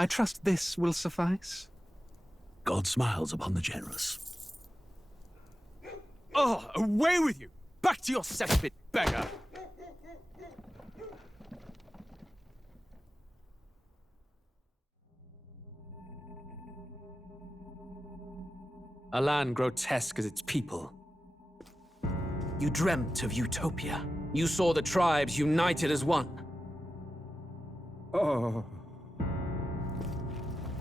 I trust this will suffice? God smiles upon the generous. Oh, away with you! Back to your cesspit, beggar! A land grotesque as its people. You dreamt of utopia. You saw the tribes united as one. Oh.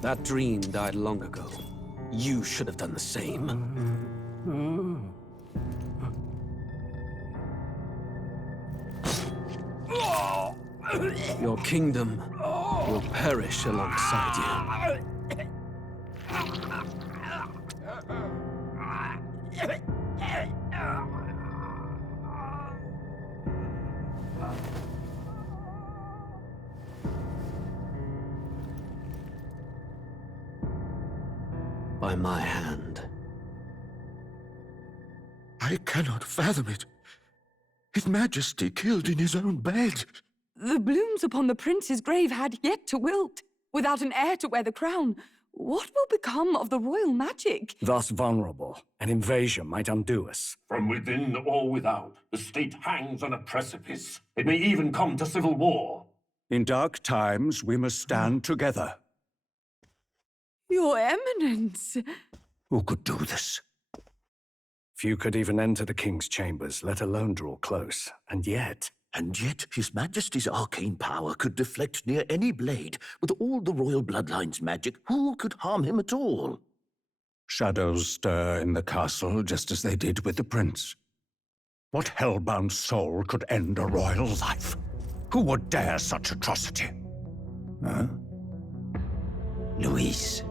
That dream died long ago. You should have done the same. Your kingdom will perish alongside you. By my hand. I cannot fathom it. His Majesty killed in his own bed. The blooms upon the prince's grave had yet to wilt. Without an heir to wear the crown, what will become of the royal magic? Thus vulnerable, an invasion might undo us. From within or without, the state hangs on a precipice. It may even come to civil war. In dark times, we must stand together. Your Eminence! Who could do this? Few could even enter the king's chambers, let alone draw close. And yet His Majesty's arcane power could deflect near any blade. With all the royal bloodline's magic, who could harm him at all? shadows stir in the castle just as they did with the prince. What hellbound soul could end a royal life? Who would dare such atrocity? Huh? Luis.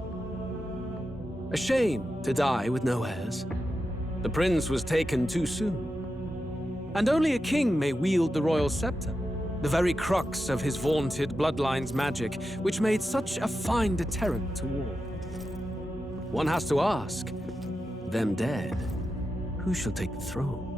A shame to die with no heirs. The prince was taken too soon. And only a king may wield the royal scepter, the very crux of his vaunted bloodline's magic, which made such a fine deterrent to war. One has to ask, them dead, who shall take the throne?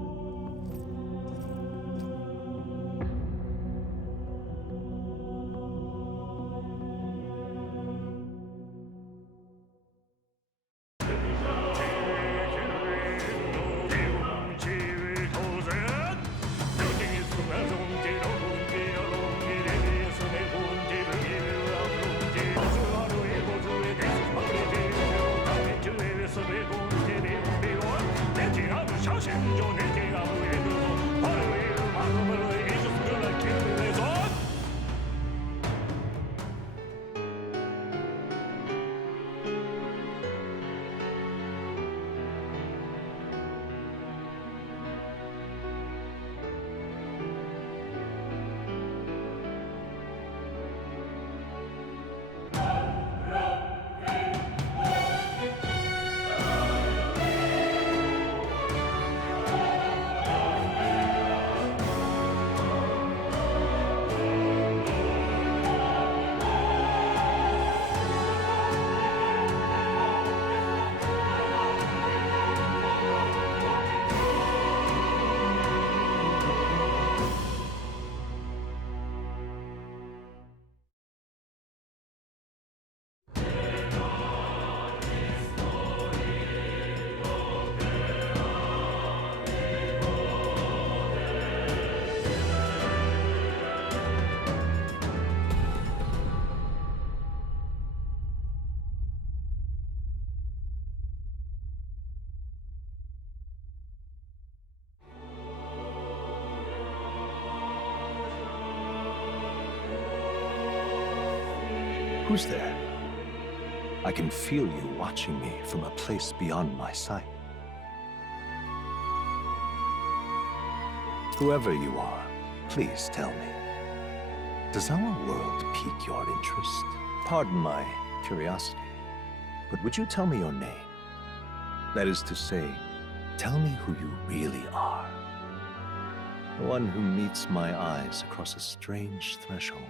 Who's there? I can feel you watching me from a place beyond my sight. Whoever you are, please tell me. Does our world pique your interest? Pardon my curiosity, but would you tell me your name? That is to say, tell me who you really are. The one who meets my eyes across a strange threshold.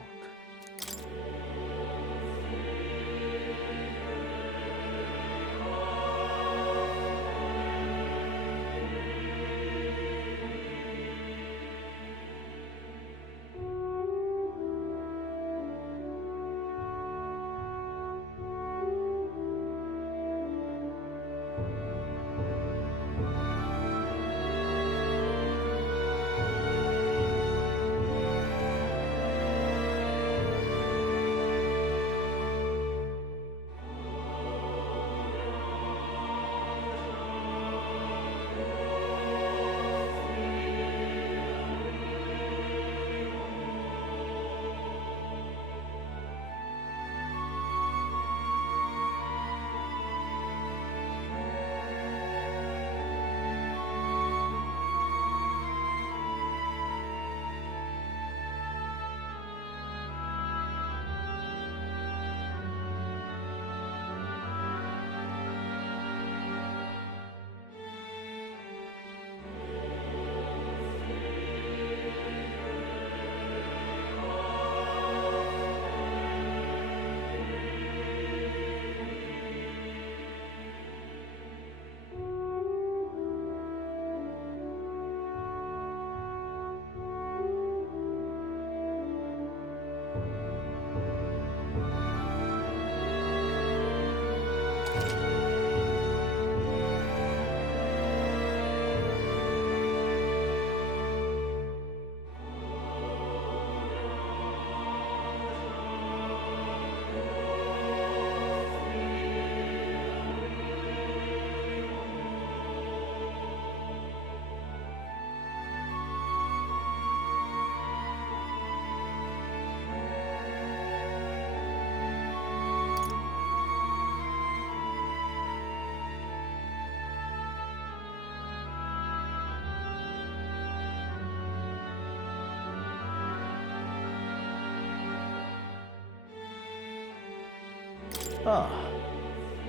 Ah,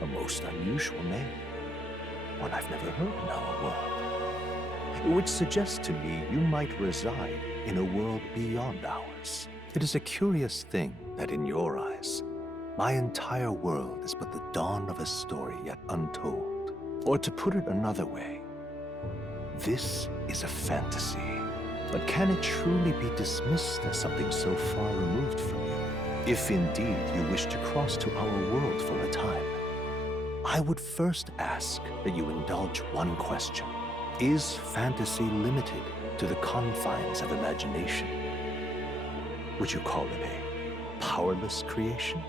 a most unusual name. One I've never heard in our world. Which suggests to me you might reside in a world beyond ours. It is a curious thing that in your eyes, my entire world is but the dawn of a story yet untold. Or to put it another way, this is a fantasy. But can it truly be dismissed as something so far removed from you? If indeed you wish to cross to our world for a time, I would first ask that you indulge one question. Is fantasy limited to the confines of imagination? Would you call it a powerless creation?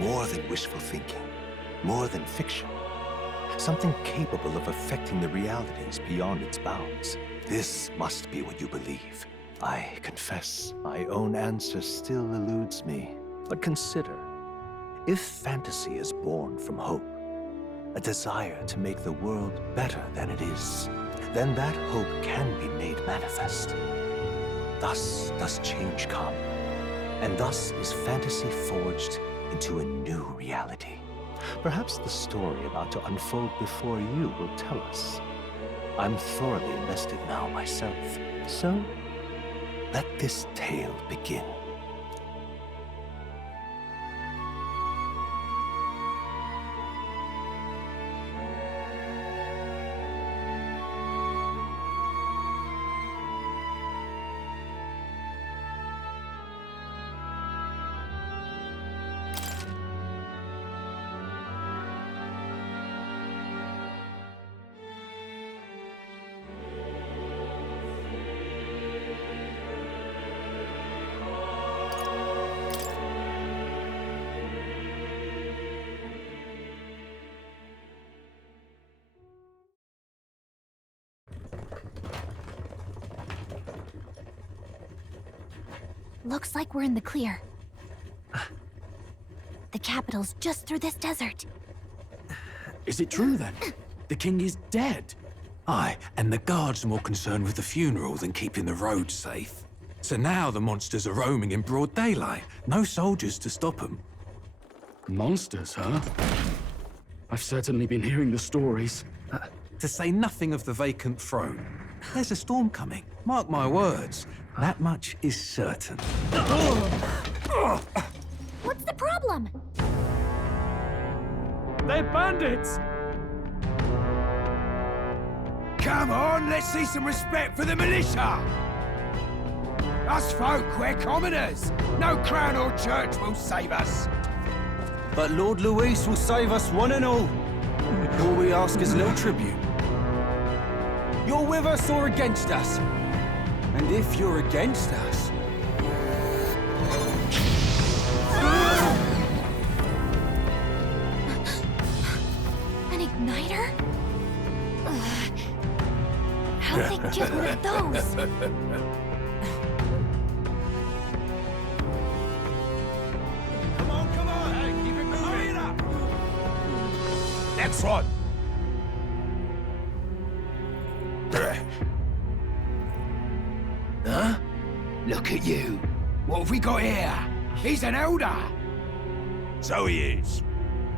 More than wishful thinking, more than fiction. Something capable of affecting the realities beyond its bounds. This must be what you believe. I confess, my own answer still eludes me. But consider, if fantasy is born from hope, a desire to make the world better than it is, then that hope can be made manifest. Thus does change come, and thus is fantasy forged into a new reality. Perhaps the story about to unfold before you will tell us. I'm thoroughly invested now myself, so let this tale begin. Looks like we're in the clear. The capital's just through this desert. Is it true then? The king is dead? Aye, and the guards are more concerned with the funeral than keeping the roads safe. So now the monsters are roaming in broad daylight. No soldiers to stop them. Monsters, huh? I've certainly been hearing the stories. To say nothing of the vacant throne. There's a storm coming. Mark my words. That much is certain. What's the problem? They're bandits! Come on, let's see some respect for the militia! Us folk, we're commoners. No crown or church will save us. But Lord Luis will save us one and all. All we ask is a little tribute. You're with us or against us? And if you're against us... An igniter? Ugh. How'd they get one of those? Come on! Hey, keep it moving! Hurry it up! Next one! Huh? Look at you. What have we got here? He's an elder. So he is.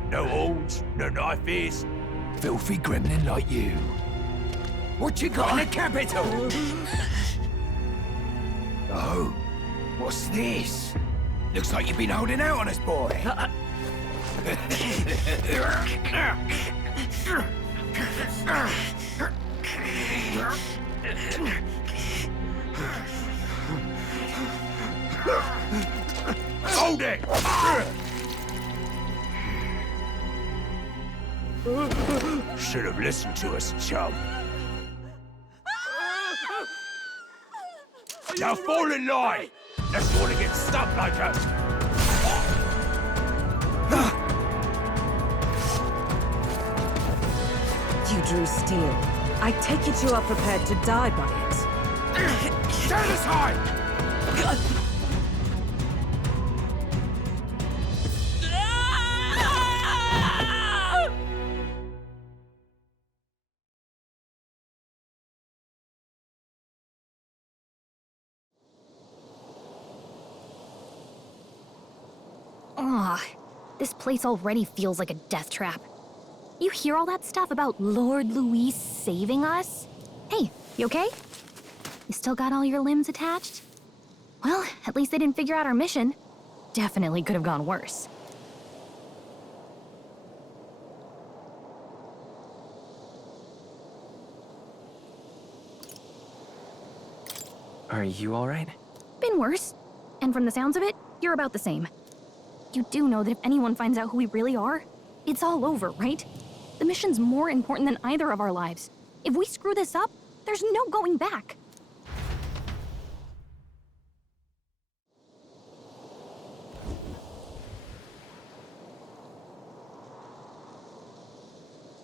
No horns, no knife is. Filthy gremlin like you. What you got in the capital? Oh, what's this? Looks like you've been holding out on us, boy. Hold it! Should have listened to us, chum. Now fall in line! Let's want to get stuck like us! You drew steel. I take it you are prepared to die by it. Stand aside! Ugh, this place already feels like a death trap. You hear all that stuff about Lord Luis saving us? Hey, you okay? You still got all your limbs attached? Well, at least they didn't figure out our mission. Definitely could have gone worse. Are you alright? Been worse. And from the sounds of it, you're about the same. You do know that if anyone finds out who we really are, it's all over, right? The mission's more important than either of our lives. If we screw this up, there's no going back.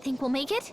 Think we'll make it?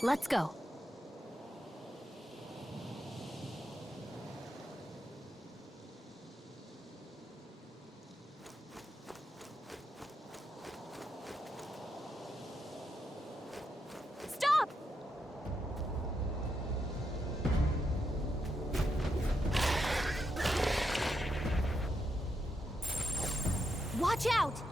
Let's go. Stop! Watch out!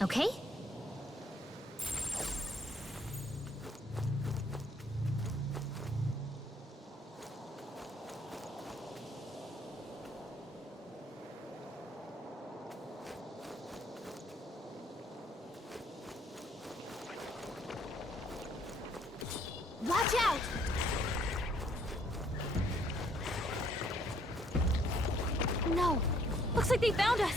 Okay? Watch out! No. Looks like they found us.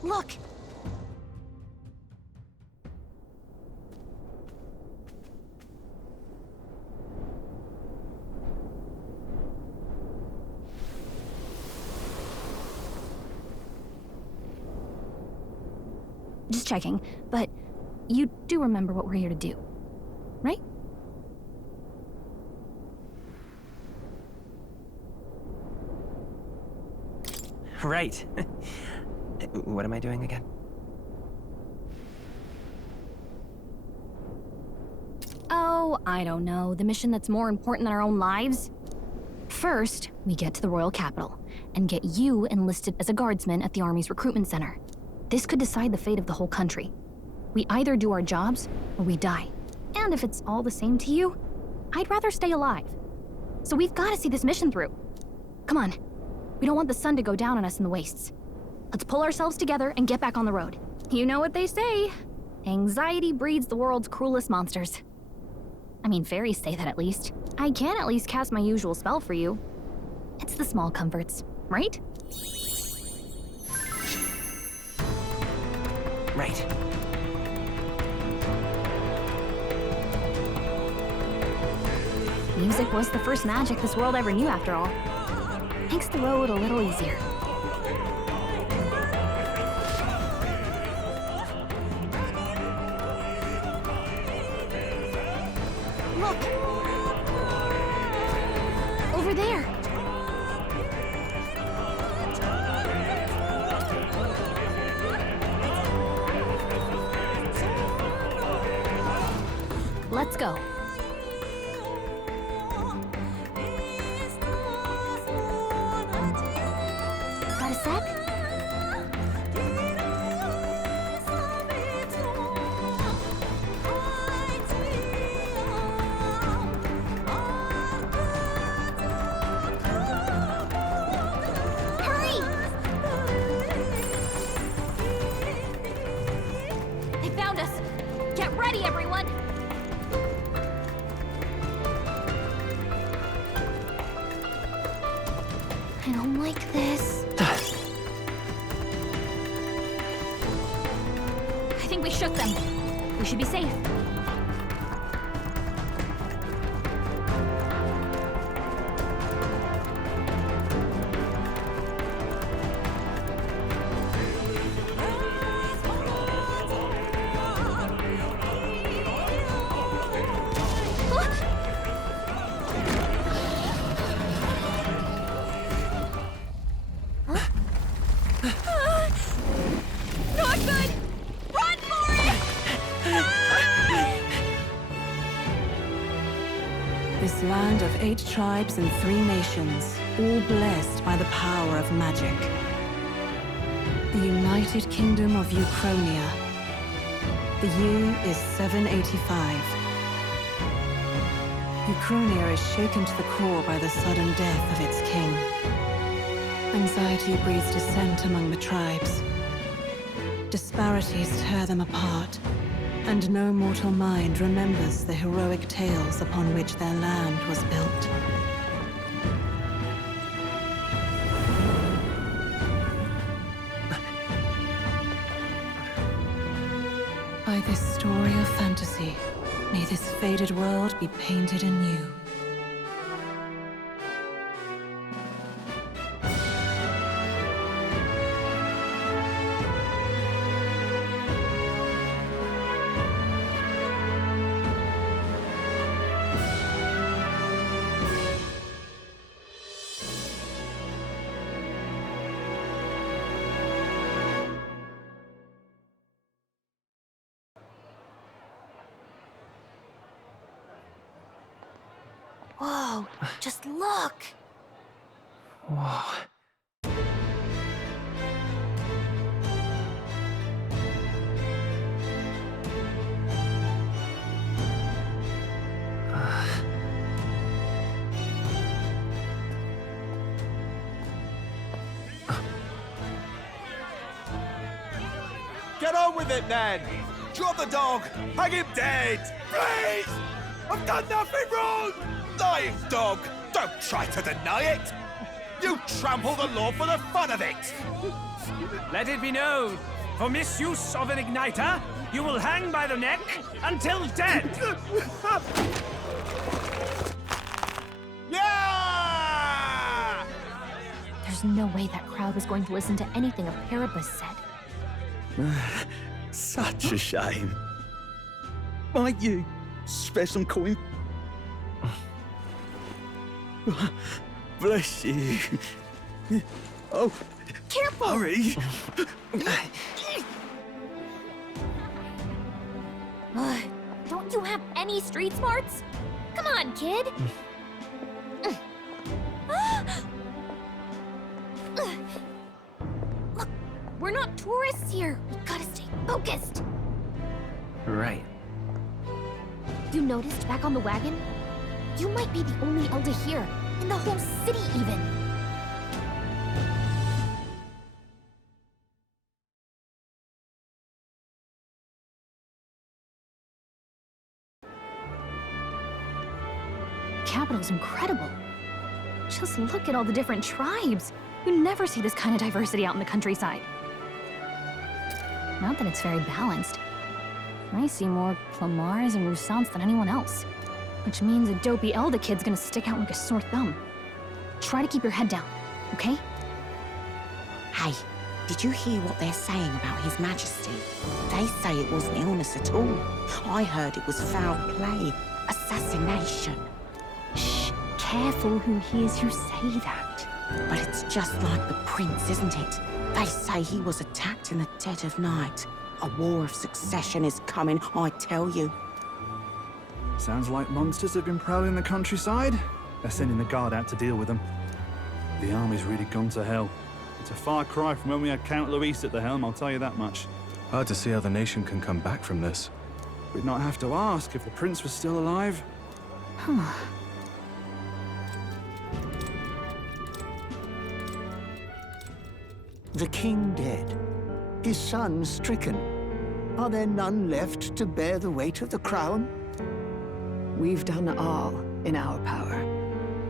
Look! Just checking, but you do remember what we're here to do, right? Right. What am I doing again? Oh, Oh, I don't know. The mission that's more important than our own lives? First, we get to the royal capital and get you enlisted as a guardsman at the army's recruitment center. This could decide the fate of the whole country. We either do our jobs or we die. And if it's all the same to you, I'd rather stay alive. So we've got to see this mission through. Come on. We don't want the sun to go down on us in the wastes. Let's pull ourselves together and get back on the road. You know what they say. Anxiety breeds the world's cruelest monsters. I mean, fairies say that at least. I can at least cast my usual spell for you. It's the small comforts, right? Right. Music was the first magic this world ever knew, after all. Makes the road a little easier. Look! Over there! Let's go. Got a sec? Hurry! They found us! Get ready, everyone! I don't like this. I think we shook them. We should be safe. Not good! Run for it! This land of 8 tribes and 3 nations, all blessed by the power of magic. The United Kingdom of Uchronia. The year is 785. Uchronia is shaken to the core by the sudden death of its king. Anxiety breeds dissent among the tribes. Disparities tear them apart, and no mortal mind remembers the heroic tales upon which their land was built. By this story of fantasy, may this faded world be painted anew. Whoa, just look! Whoa. Get on with it, then! Drop the dog! Hang him dead! Please! I've done nothing wrong! Lying dog! Don't try to deny it! You trample the law for the fun of it! Let it be known, for misuse of an igniter, you will hang by the neck until dead! Yeah! There's no way that crowd was going to listen to anything a Paribus said. Such a shame. Might you spare some coin? Bless you. Oh, careful! Hurry! Don't You have any street smarts? Come on, kid. Look, we're not tourists here. We gotta stay focused. Right. You noticed back on the wagon? You might be the only Elder here, in the whole city even. The capital's incredible. Just look at all the different tribes. You never see this kind of diversity out in the countryside. Not that it's very balanced. I see more Plamars and Roussants than anyone else. Which means a dopey Elder kid's gonna stick out like a sore thumb. Try to keep your head down, okay? Hey, did you hear what they're saying about His Majesty? They say it wasn't illness at all. I heard it was foul play, assassination. Shh, careful who hears you say that. But it's just like the prince, isn't it? They say he was attacked in the dead of night. A war of succession is coming, I tell you. Sounds like monsters have been prowling the countryside. They're sending the guard out to deal with them. The army's really gone to hell. It's a far cry from when we had Count Luis at the helm, I'll tell you that much. Hard to see how the nation can come back from this. We'd not have to ask if the prince was still alive. The king dead, his son stricken. Are there none left to bear the weight of the crown? We've done all in our power,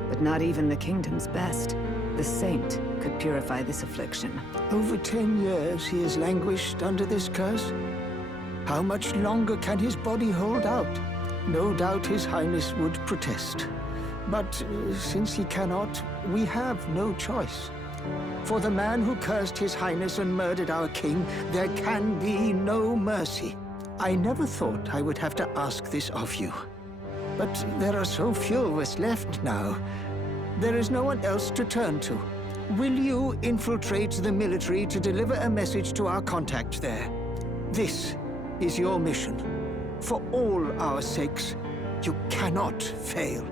but not even the kingdom's best, the saint, could purify this affliction. Over 10 years he has languished under this curse. How much longer can his body hold out? No doubt His Highness would protest. But since he cannot, we have no choice. For the man who cursed His Highness and murdered our king, there can be no mercy. I never thought I would have to ask this of you. But there are so few of us left now. There is no one else to turn to. Will you infiltrate the military to deliver a message to our contact there? This is your mission. For all our sakes, you cannot fail.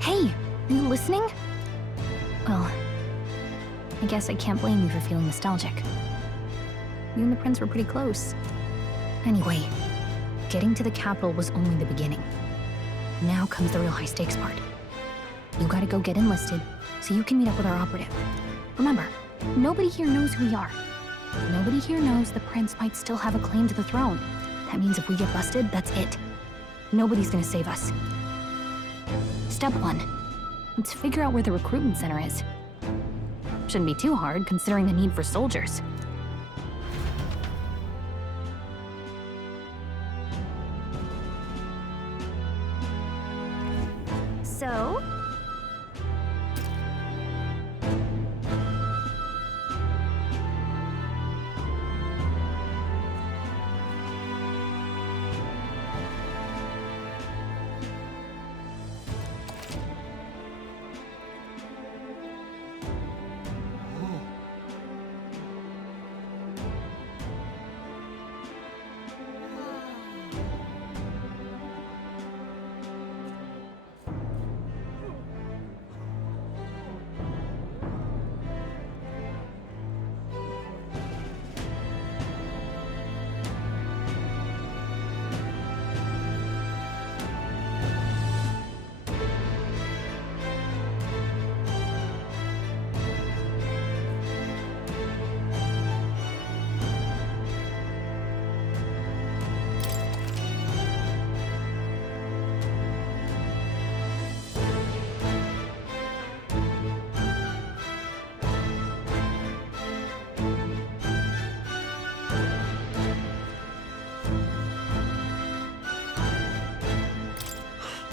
Hey, are you listening? Well, I guess I can't blame you for feeling nostalgic. You and the prince were pretty close. Anyway, getting to the capital was only the beginning. Now comes the real high-stakes part. You gotta go get enlisted, so you can meet up with our operative. Remember, nobody here knows who we are. Nobody here knows the prince might still have a claim to the throne. That means if we get busted, that's it. Nobody's gonna save us. Step 1. Let's figure out where the recruitment center is. Shouldn't be too hard, considering the need for soldiers. So?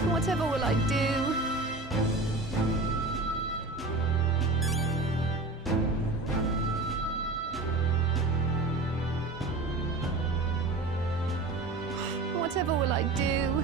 Whatever will I do? Whatever will I do?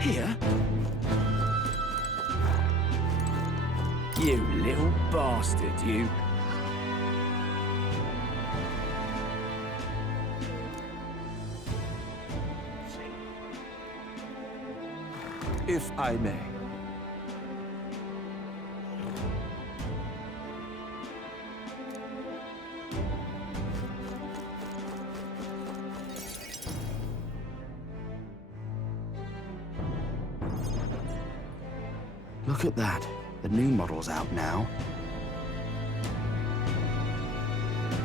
Here? You little bastard, you. If I may. Look at that. The new model's out now.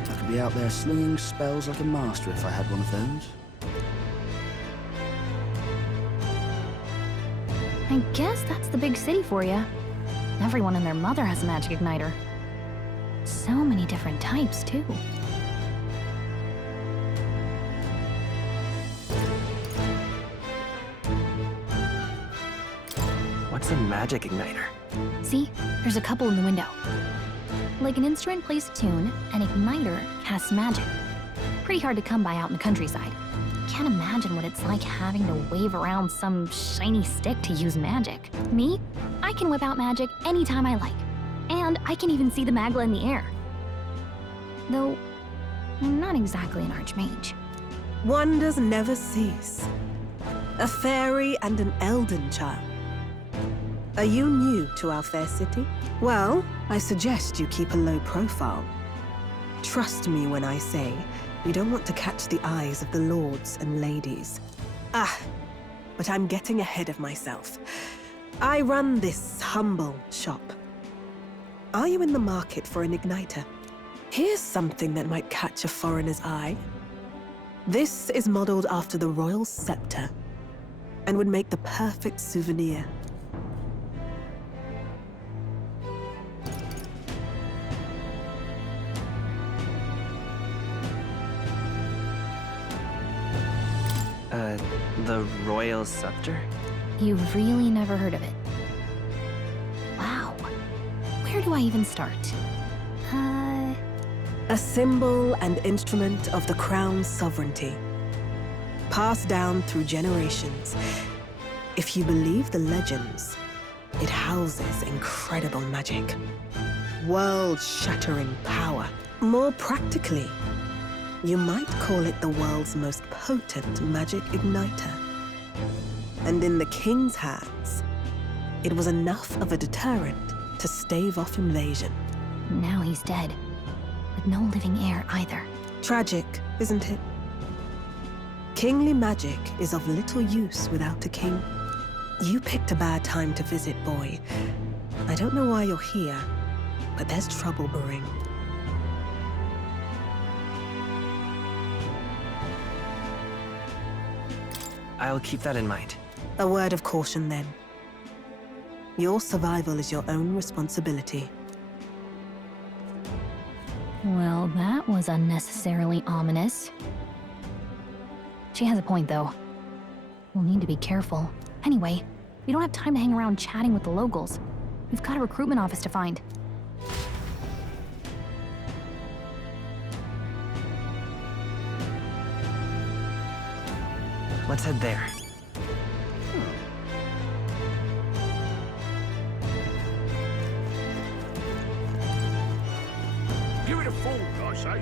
I could be out there slinging spells like a master if I had one of those. I guess that's the big city for you. Everyone and their mother has a magic igniter. So many different types, too. What's a magic igniter? See? There's a couple in the window. Like an instrument plays a tune, an igniter casts magic. Pretty hard to come by out in the countryside. Can't imagine what it's like having to wave around some shiny stick to use magic. Me? I can whip out magic anytime I like. And I can even see the Magla in the air. Though, I'm not exactly an archmage. Wonders never cease. A fairy and an Elden child. Are you new to our fair city? Well, I suggest you keep a low profile. Trust me when I say you don't want to catch the eyes of the lords and ladies. But I'm getting ahead of myself. I run this humble shop. Are you in the market for an igniter? Here's something that might catch a foreigner's eye. This is modeled after the royal scepter and would make the perfect souvenir. The royal scepter? You've really never heard of it. Wow. Where do I even start? A symbol and instrument of the crown's sovereignty. Passed down through generations. If you believe the legends, it houses incredible magic. World-shattering power. More practically, you might call it the world's most potent magic igniter. And in the king's hands, it was enough of a deterrent to stave off invasion. Now he's dead, with no living heir either. Tragic, isn't it? Kingly magic is of little use without a king. You picked a bad time to visit, boy. I don't know why you're here, but there's trouble brewing. I'll keep that in mind. A word of caution, then. Your survival is your own responsibility. Well, that was unnecessarily ominous. She has a point, though. We'll need to be careful. Anyway, we don't have time to hang around chatting with the locals. We've got a recruitment office to find. Let's head there. Give it a fold, I say.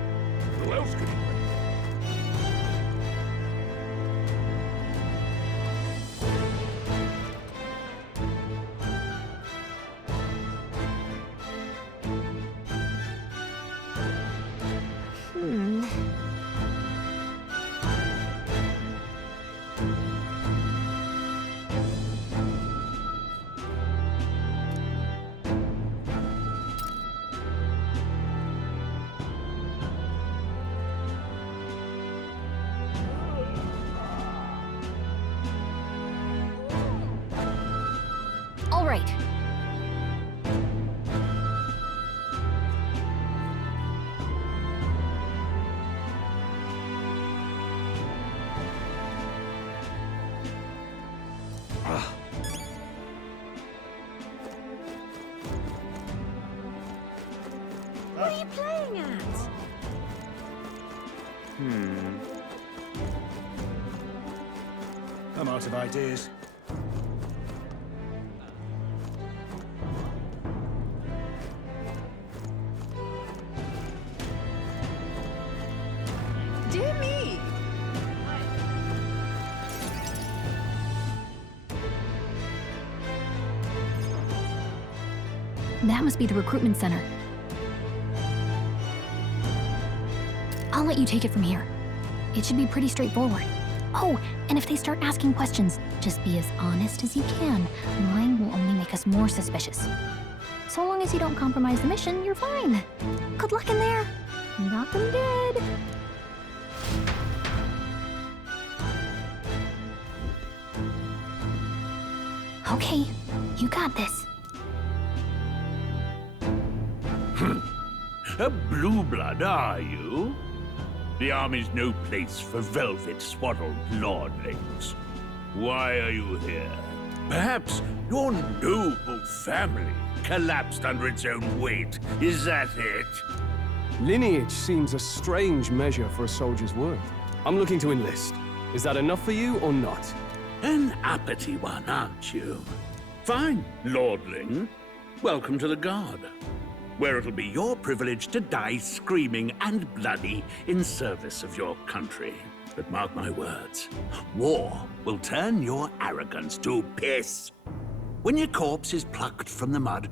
Who else could it be? All right. What are you playing at? I'm out of ideas. That must be the recruitment center. I'll let you take it from here. It should be pretty straightforward. Oh, and if they start asking questions, just be as honest as you can. Lying will only make us more suspicious. So long as you don't compromise the mission, you're fine. Good luck in there. Knock 'em dead. Okay, you got this. A blue blood, are you? The army's no place for velvet-swaddled lordlings. Why are you here? Perhaps your noble family collapsed under its own weight. Is that it? Lineage seems a strange measure for a soldier's worth. I'm looking to enlist. Is that enough for you or not? An uppity one, aren't you? Fine, lordling. Welcome to the Guard, where it'll be your privilege to die screaming and bloody in service of your country. But mark my words, war will turn your arrogance to piss. When your corpse is plucked from the mud,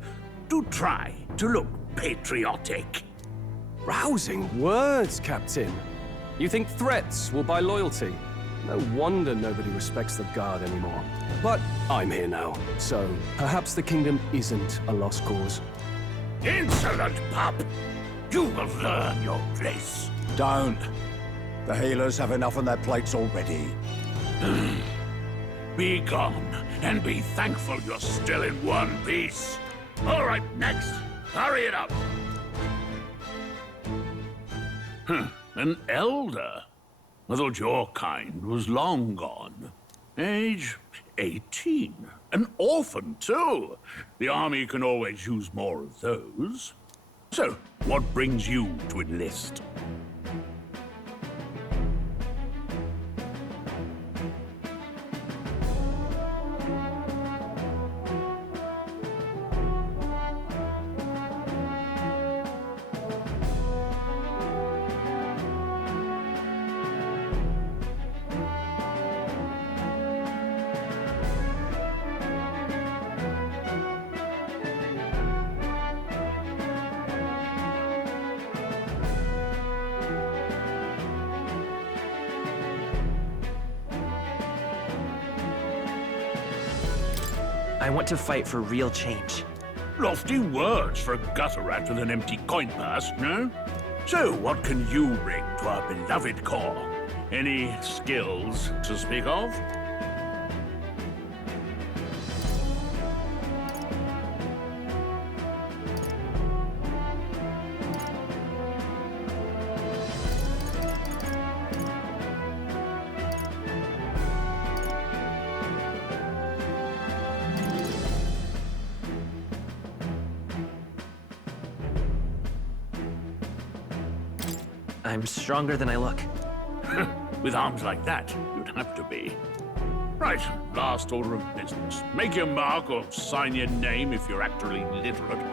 do try to look patriotic. Rousing words, Captain. You think threats will buy loyalty? No wonder nobody respects the Guard anymore. But I'm here now, so perhaps the kingdom isn't a lost cause. Insolent pup! You will learn your place. Don't. The healers have enough on their plates already. Be gone, and be thankful you're still in one piece. All right, next. Hurry it up. An elder? I thought your kind was long gone. Age 18. An orphan, too. The army can always use more of those. So, what brings you to enlist? I want to fight for real change. Lofty words for a gutter rat with an empty coin purse, no? So, what can you bring to our beloved corps? Any skills to speak of? I'm stronger than I look. With arms like that, you'd have to be. Right, last order of business. Make your mark or sign your name if you're actually literate.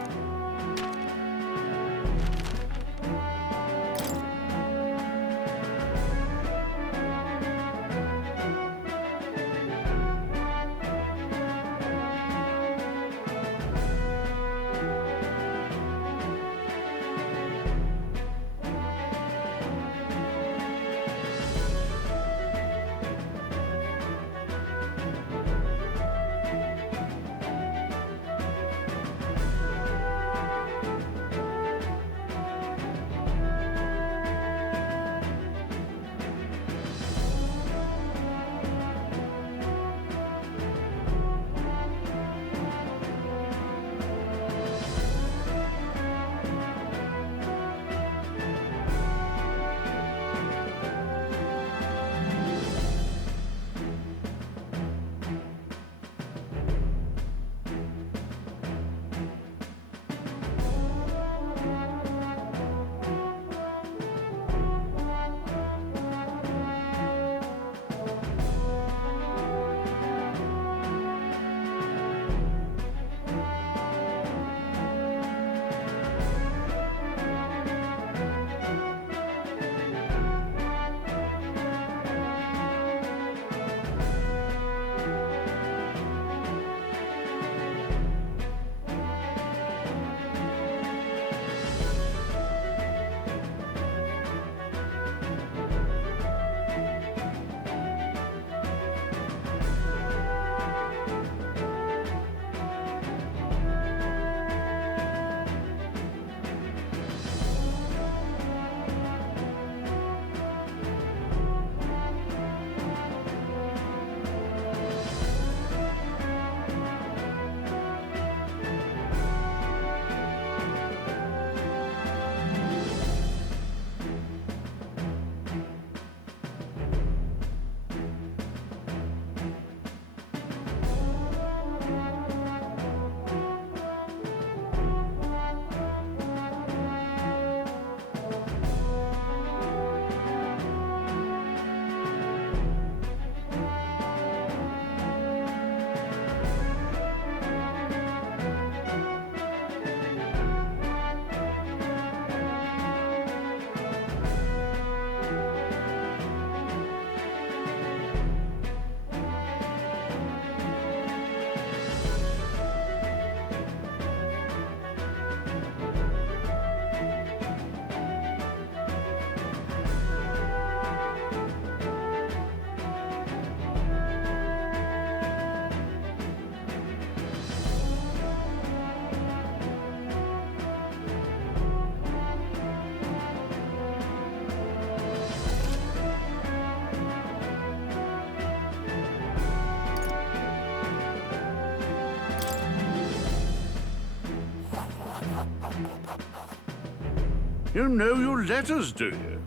You know your letters, do you?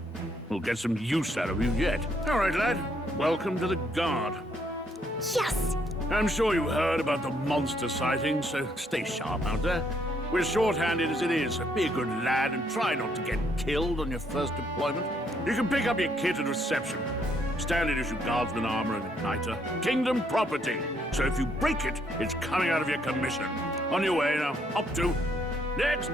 We'll get some use out of you yet. All right, lad. Welcome to the Guard. Yes! I'm sure you heard about the monster sightings, so stay sharp out there. We're short-handed as it is, so be a good lad and try not to get killed on your first deployment. You can pick up your kit at reception. Standard issue guardsman armor and igniter. Kingdom property. So if you break it, it's coming out of your commission. On your way now. Up to. Next!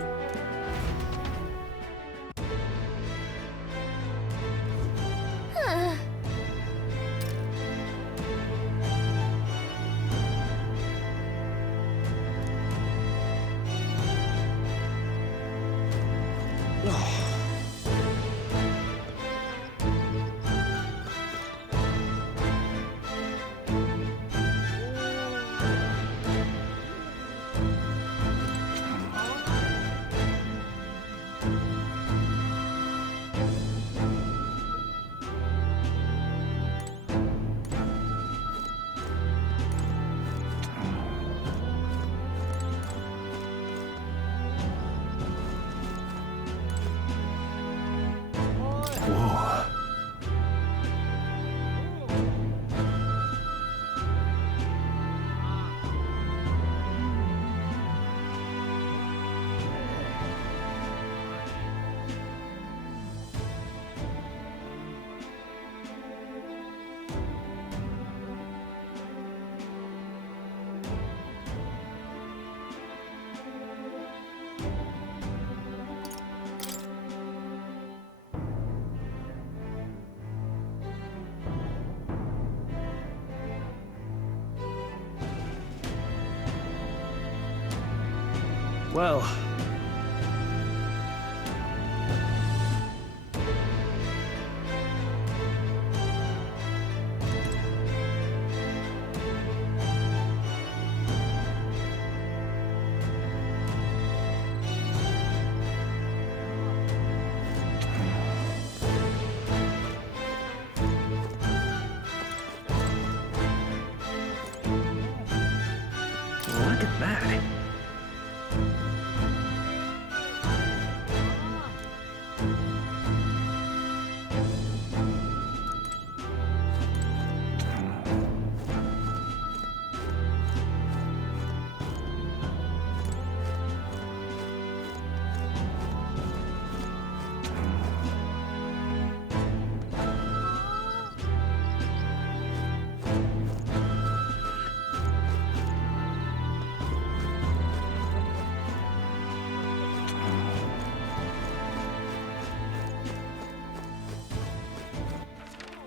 Well... Look at that.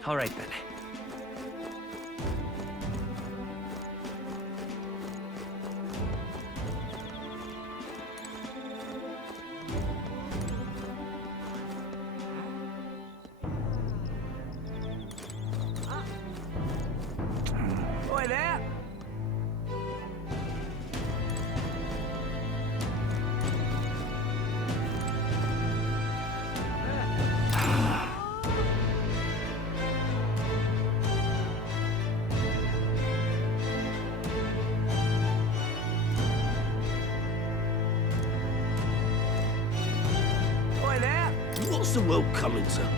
All right, then. Boy, there! What's the world coming to?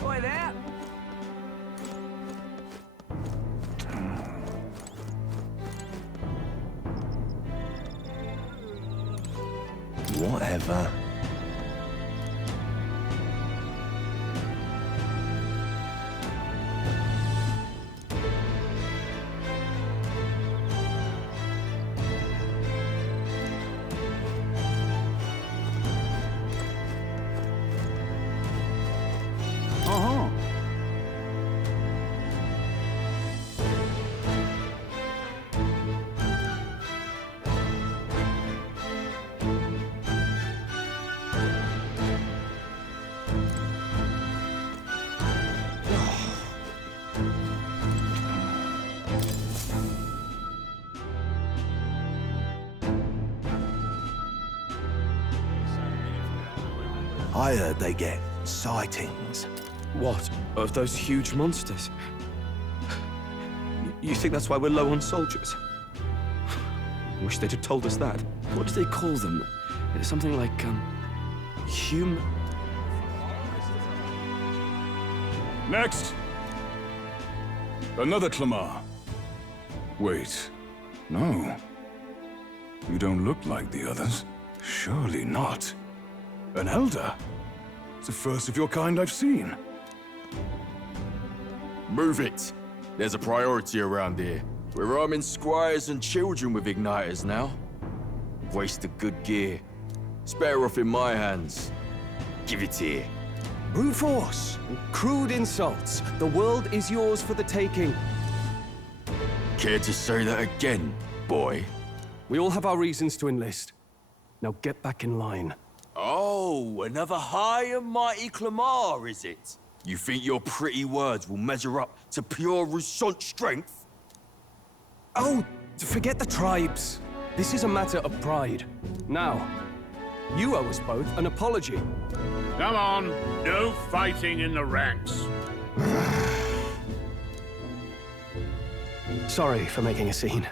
Boy, there! Whatever. I heard they get sightings. What? Of those huge monsters? You think that's why we're low on soldiers? Wish they'd have told us that. What do they call them? Something like, Next! Another Clamar. Wait, no. You don't look like the others. Surely not. An Elder? It's the first of your kind I've seen. Move it. There's a priority around here. We're arming squires and children with igniters now. Waste of good gear. It's better off in my hands. Give it here. Brute force, crude insults. The world is yours for the taking. Care to say that again, boy? We all have our reasons to enlist. Now get back in line. Oh, another high and mighty Clamar, is it? You think your pretty words will measure up to pure Rousant strength? Oh, forget the tribes. This is a matter of pride. Now, you owe us both an apology. Come on, no fighting in the ranks. Sorry for making a scene.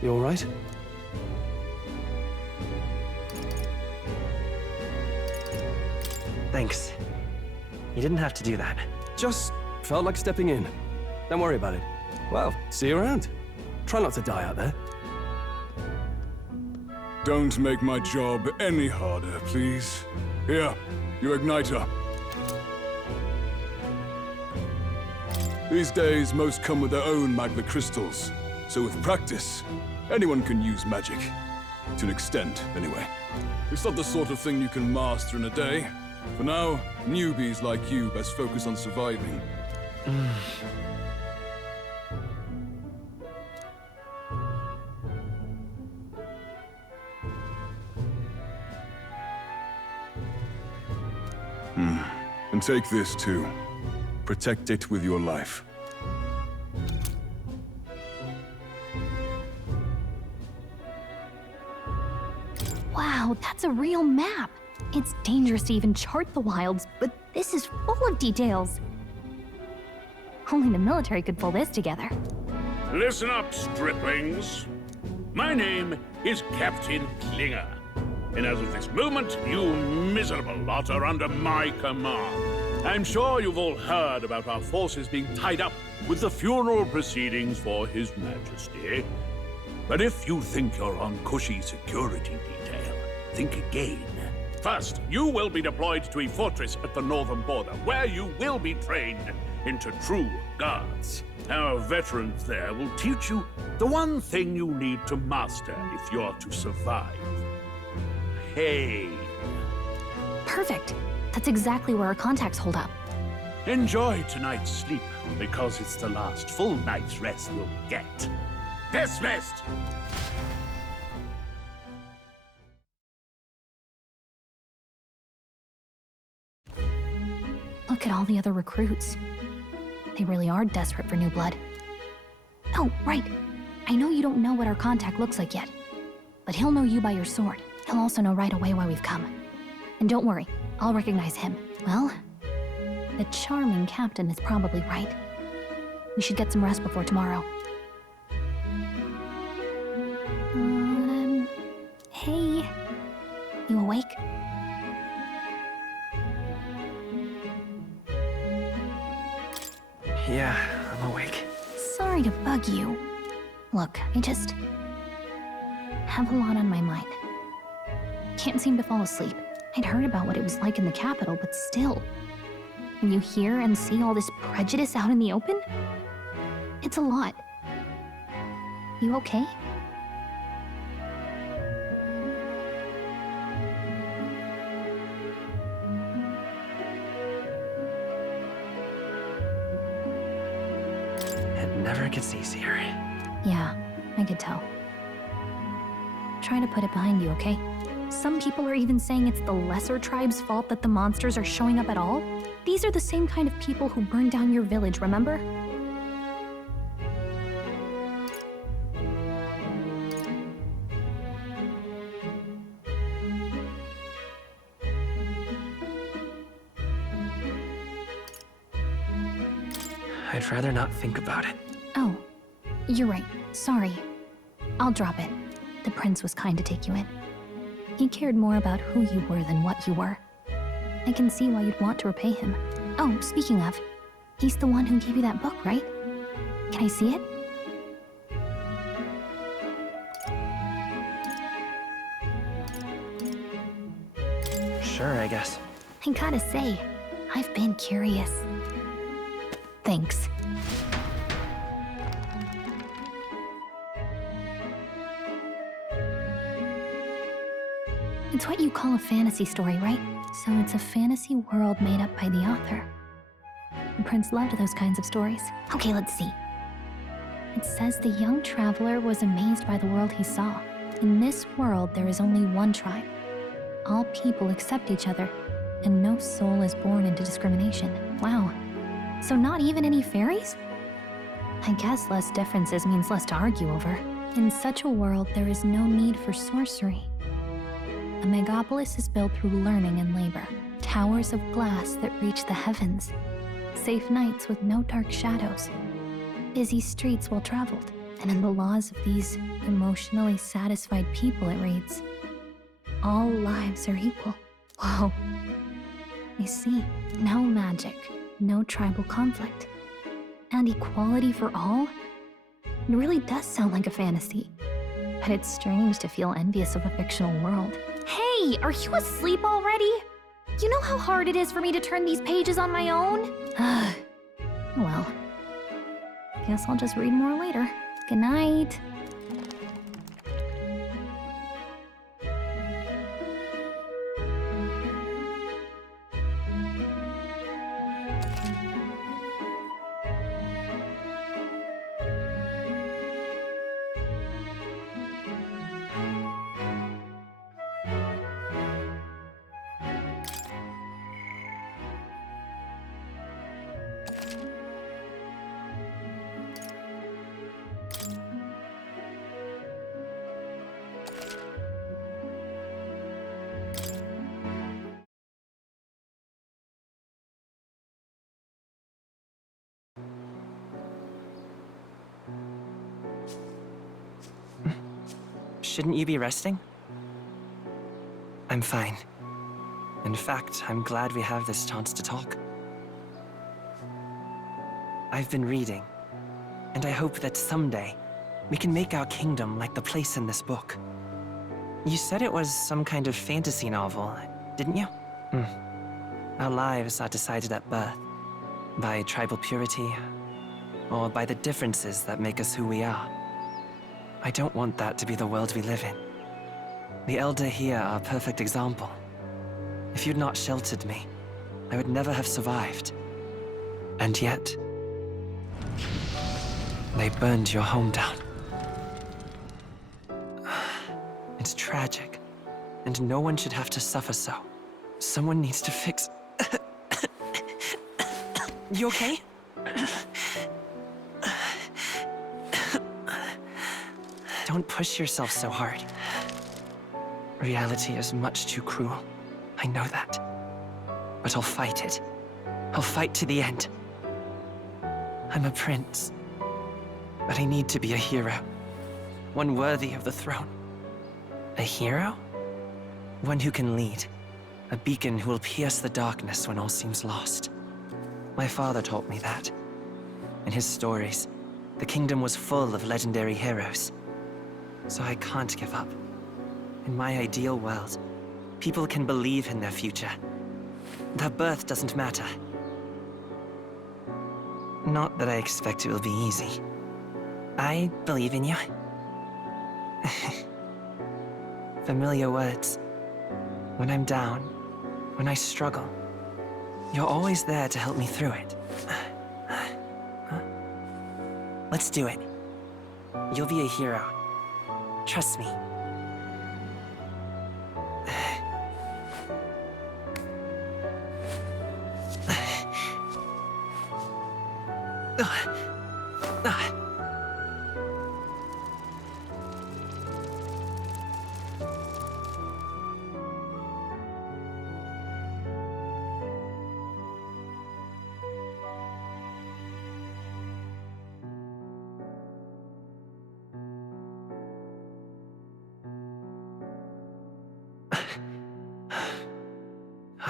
You all right? Thanks. You didn't have to do that. Just felt like stepping in. Don't worry about it. Well, see you around. Try not to die out there. Don't make my job any harder, please. Here, your igniter. These days, most come with their own magma crystals. So with practice, anyone can use magic. To an extent, anyway. It's not the sort of thing you can master in a day. For now, newbies like you best focus on surviving. And take this too. Protect it with your life. Wow, that's a real map. It's dangerous to even chart the wilds, but this is full of details. Only the military could pull this together. Listen up, striplings. My name is Captain Klinger. And as of this moment, you miserable lot are under my command. I'm sure you've all heard about our forces being tied up with the funeral proceedings for His Majesty. But if you think you're on cushy security detail, think again. First, you will be deployed to a fortress at the northern border, where you will be trained into true guards. Our veterans there will teach you the one thing you need to master if you're to survive. Pain. Perfect. That's exactly where our contacts hold up. Enjoy tonight's sleep, because it's the last full night's rest you'll get. Dismissed! Look at all the other recruits. They really are desperate for new blood. Oh, right. I know you don't know what our contact looks like yet, but he'll know you by your sword. He'll also know right away why we've come. And don't worry, I'll recognize him. Well, the charming captain is probably right. We should get some rest before tomorrow. Hey. You awake? Yeah, I'm awake. Sorry to bug you. Look, I just have a lot on my mind. Can't seem to fall asleep. I'd heard about what it was like in the capital, but still. When you hear and see all this prejudice out in the open, it's a lot. You okay? It never gets easier. Yeah, I could tell. Try to put it behind you, okay? Some people are even saying it's the lesser tribe's fault that the monsters are showing up at all. These are the same kind of people who burned down your village, remember? rather not think about it. Oh, you're right. Sorry. I'll drop it. The prince was kind to take you in. He cared more about who you were than what you were. I can see why you'd want to repay him. Oh, speaking of, he's the one who gave you that book, right? Can I see it? Sure, I guess. I gotta say, I've been curious. Thanks. It's what you call a fantasy story, right? So it's a fantasy world made up by the author. The prince loved those kinds of stories. Okay, let's see. It says the young traveler was amazed by the world he saw. In this world, there is only one tribe. All people accept each other, and no soul is born into discrimination. Wow. So not even any fairies? I guess less differences means less to argue over. In such a world, there is no need for sorcery. A megapolis is built through learning and labor. Towers of glass that reach the heavens. Safe nights with no dark shadows. Busy streets well traveled. And in the laws of these emotionally satisfied people, it reads, all lives are equal. Whoa. I see. No magic, no tribal conflict. And equality for all? It really does sound like a fantasy. But it's strange to feel envious of a fictional world. Hey, are you asleep already? You know how hard it is for me to turn these pages on my own? Well, guess I'll just read more later. Good night. Shouldn't you be resting? I'm fine. In fact, I'm glad we have this chance to talk. I've been reading, and I hope that someday we can make our kingdom like the place in this book. You said it was some kind of fantasy novel, didn't you? Our lives are decided at birth, by tribal purity, or by the differences that make us who we are. I don't want that to be the world we live in. The Elder here are a perfect example. If you'd not sheltered me, I would never have survived. And yet, they burned your home down. It's tragic, and no one should have to suffer so. Someone needs to fix... You okay? Don't push yourself so hard. Reality is much too cruel. I know that. But I'll fight it. I'll fight to the end. I'm a prince. But I need to be a hero. One worthy of the throne. A hero? One who can lead. A beacon who will pierce the darkness when all seems lost. My father taught me that. In his stories, the kingdom was full of legendary heroes. So I can't give up. In my ideal world, people can believe in their future. Their birth doesn't matter. Not that I expect it will be easy. I believe in you. Familiar words. When I'm down, when I struggle, you're always there to help me through it. Let's do it. You'll be a hero. Trust me.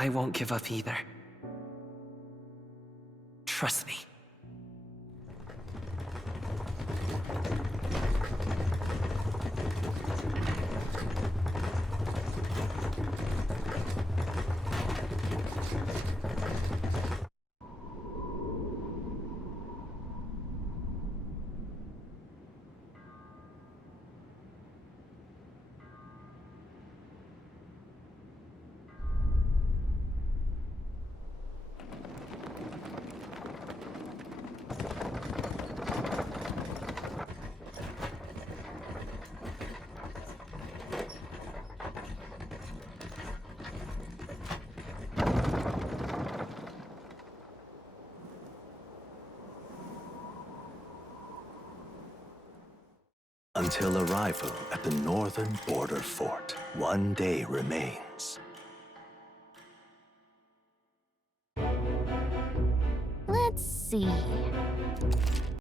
I won't give up either. Trust me. Until arrival at the northern border fort, one day remains. Let's see.